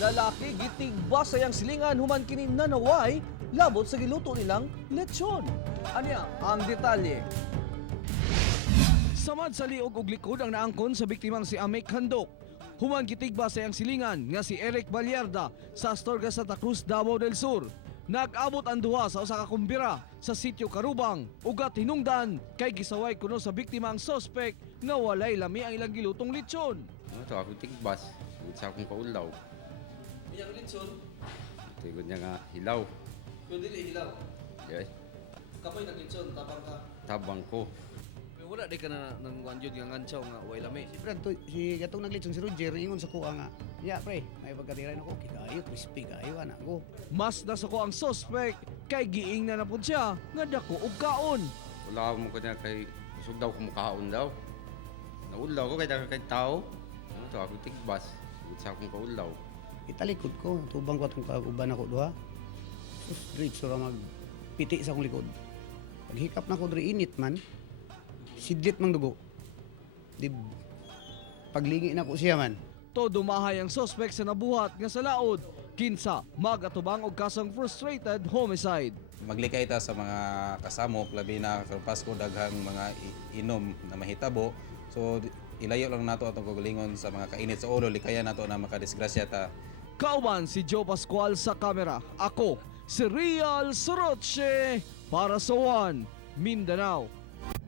Lalaki Gitigbas sayang silingan human kini nanaway labot sa giluto nilang lechon. Anya ang detalye. Samad sa liog ug likod ang naangkon sa biktimang si Amek Handok. Human Gitigbas sayang silingan nga si Eric Balyarda sa Astorga Santa Cruz, Davao del Sur. Nag-abot ang duha sa usa ka kumbira sa sitio Karubang ugat hinungdan kay gisaway kuno sa biktima ang suspect nga walay lami ang ilang gilutong lechon. Ito ako tigbas, sa akong kaulaw. Ilang lechon? Tigod niya nga hilaw. Pero dili hilaw. Yes, Kapoy nag lechon tapang ka. tabang ko. Pero wala di ka na nang wanjud nga ngantsaw nga way lami. Siyempre, si gatong naglitson si Roger, ingon sa kuha nga, ya pre, may pagkatiray na ko, kikayo, crispy kayo, anak ko. Mas nasako ang suspect kay giing na napud siya nga dako og kaon. Wala mo ko niya kay usog daw kumakaon daw. Naulaw ko kay tao. Ito ako tigbas, sa akong kaulaw. Italikod ko, tubang ko atong kauban ako duha. Sus, diretso ra magpiti sa akong likod. Paghikap na ko diri init man, sidlit mang dugo. Di paglingi na ko siya man. Todo mahay ang suspect sa nabuhat nga sa laod. Kinsa magatubang og kasong frustrated homicide. Maglikay ta sa mga kasamok, labi na sa Pasko daghang mga inom na mahitabo. So ilayo lang nato atong kagalingon sa mga kainit sa ulo, likayan nato na makadisgrasya ta. Kauban si Joe Pascual sa kamera. Ako, si Real Soroche para sa One Mindanao.